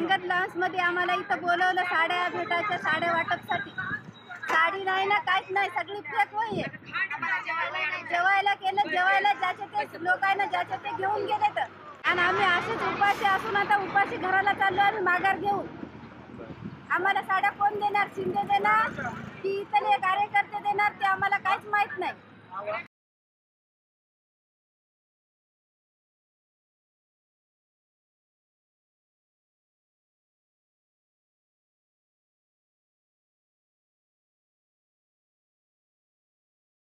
संगत लॉन्स मध्ये आम्हाला इथं बोलवलं साड्या भेटायच्या, साड्या वाटपसाठी. साडी नाही ना, काहीच नाही, सगळी फेक होई. जेवायला केलं, जेवायला ज्याचे ते लोक आहे ना, ज्याचे ते घेऊन गेले तर. आणि आम्ही असेच उपाशी असून आता उपाशी घराला चाललो आम्ही माघार घेऊन. आम्हाला साड्या कोण देणार? शिंदे देणार की इथले कार्यकर्ते देणार ते आम्हाला काहीच माहित नाही.